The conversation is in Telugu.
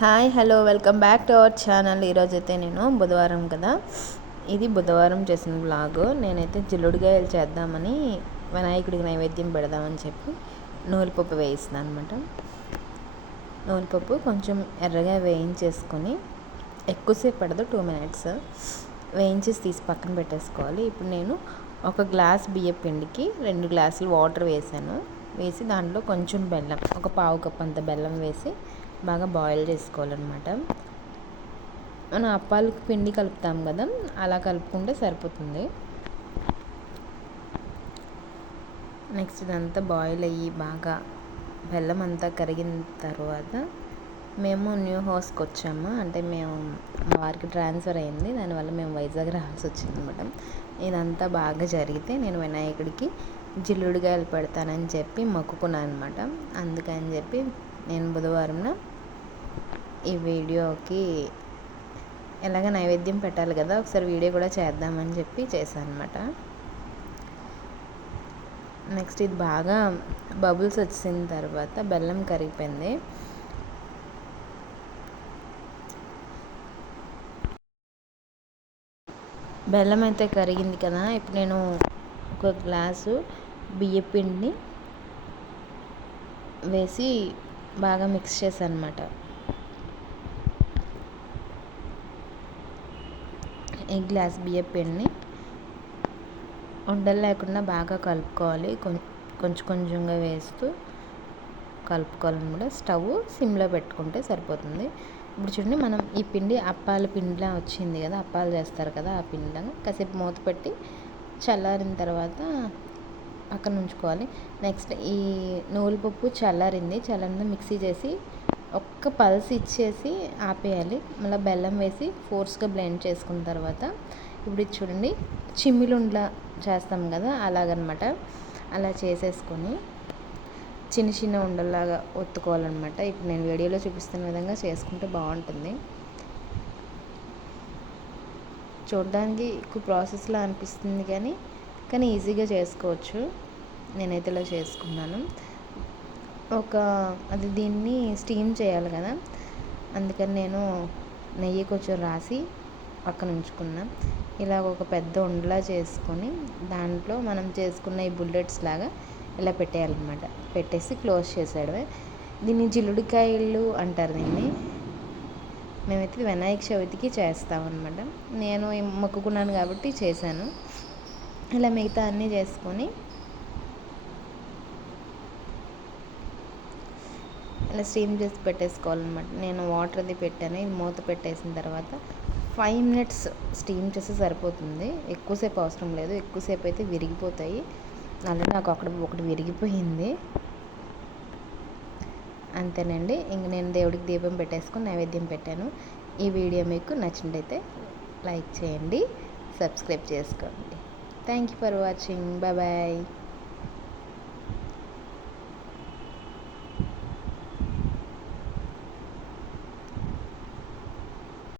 Hi hello welcome back to our channel. ఈరోజైతే నేను బుధవారం కదా, ఇది బుధవారం చేసిన వ్లాగ్. నేనైతే జిల్లుడుగాయలు చేద్దామని వినాయకుడికి నైవేద్యం పెడదామని చెప్పి నూనెపప్పు వేయిస్తున్నాను అనమాట. నూనెపప్పు కొంచెం ఎర్రగా వేయించేసుకొని, ఎక్కువసేపు పడదు, 2 minutes వేయించేసి తీసి పక్కన పెట్టేసుకోవాలి. ఇప్పుడు నేను ఒక గ్లాస్ బియ్యం పిండికి 2 గ్లాసులు వాటర్ వేసి దాంట్లో కొంచెం బెల్లం, ఒక పావు కప్ అంత బెల్లం వేసి బాగా బాయిల్ చేసుకోవాలన్నమాట. మనం అప్పాలకు పిండి కలుపుతాం కదా, అలా కలుపుకుంటే సరిపోతుంది. నెక్స్ట్ ఇదంతా బాయిల్ అయ్యి బాగా బెల్లం అంతా కరిగిన తర్వాత మేము న్యూ హౌస్కి వచ్చాము. అంటే మేము మా వారికి ట్రాన్స్ఫర్ అయింది, దానివల్ల మేము వైజాగ్ రావాల్సి వచ్చింది అనమాట. ఇదంతా బాగా జరిగితే నేను వినాయకుడికి జిల్లుడుగాయలు పెడతానని చెప్పి మొక్కుకున్నాను అనమాట. అందుకని చెప్పి నేను బుధవారంన ఈ వీడియోకి ఎలాగ నైవేద్యం పెట్టాలి కదా, ఒకసారి వీడియో కూడా చేద్దామని చెప్పి చేశాను అనమాట. నెక్స్ట్ ఇది బాగా బబుల్స్ వచ్చిన తర్వాత బెల్లం కరిగిపోయింది. బెల్లం అయితే కరిగింది కదా, ఇప్పుడు నేను ఒక గ్లాసు బియ్యపిండిని వేసి బాగా మిక్స్ చేశాను అనమాట. ఈ గ్లాస్ బియ్యపిండిని ఉండలు లేకుండా బాగా కలుపుకోవాలి. కొంచెం కొంచెంగా వేస్తూ కలుపుకోవాలన్నమాట. స్టవ్ సిమ్లో పెట్టుకుంటే సరిపోతుంది. ఇప్పుడు చూడండి, మనం ఈ పిండి అప్పాల పిండిలా వచ్చింది కదా, అప్పాలు చేస్తారు కదా, ఆ పిండిలాగా కాసేపు మూత పెట్టి చల్లారిన తర్వాత పక్కన ఉంచుకోవాలి. నెక్స్ట్ ఈ నూలుపప్పు చల్లారింది మిక్సీ చేసి ఒక్క పల్స్ ఇచ్చేసి ఆపేయాలి. మళ్ళీ బెల్లం వేసి ఫోర్స్గా బ్లెండ్ చేసుకున్న తర్వాత ఇప్పుడు ఇది చూడండి, చిమ్మిలుండ్లా చేస్తాం కదా, అలాగనమాట. అలా చేసేసుకొని చిన్న చిన్న ఉండల్లాగా ఒత్తుకోవాలన్నమాట. ఇప్పుడు నేను వీడియోలో చూపిస్తున్న విధంగా చేసుకుంటే బాగుంటుంది. చూడడానికి ఎక్కువ ప్రాసెస్లా అనిపిస్తుంది కానీ ఈజీగా చేసుకోవచ్చు. నేనైతే ఇలా చేసుకున్నాను. అది దీన్ని స్టీమ్ చేయాలి కదా, అందుకని నేను నెయ్యి కొంచెం రాసి పక్కన ఉంచుకున్నా. ఇలా ఒక పెద్ద ఉండలా చేసుకొని దాంట్లో మనం చేసుకున్న ఈ బుల్లెట్స్ లాగా ఇలా పెట్టేయాలన్నమాట. పెట్టేసి క్లోజ్ చేసేయడమే. దీన్ని జిల్లుడికాయలు అంటారు. మేమైతే వినాయక చవితికి చేస్తామన్నమాట. నేను మొక్కుకున్నాను కాబట్టి చేశాను. ఇలా మిగతా అన్నీ చేసుకొని ఇలా స్టీమ్ చేసి పెట్టేసుకోవాలన్నమాట. నేను వాటర్ అది పెట్టాను. ఇది మూత పెట్టేసిన తర్వాత 5 minutes స్టీమ్ చేస్తే సరిపోతుంది. ఎక్కువసేపు అవసరం లేదు. ఎక్కువసేపు అయితే విరిగిపోతాయి. ఆల్రెడీ నాకు ఒకటి విరిగిపోయింది. అంతేనండి. ఇంక నేను దేవుడికి దీపం పెట్టేసుకొని నైవేద్యం పెట్టాను. ఈ వీడియో మీకు నచ్చినట్టయితే లైక్ చేయండి, సబ్స్క్రైబ్ చేసుకోండి. Thank you for watching. Bye.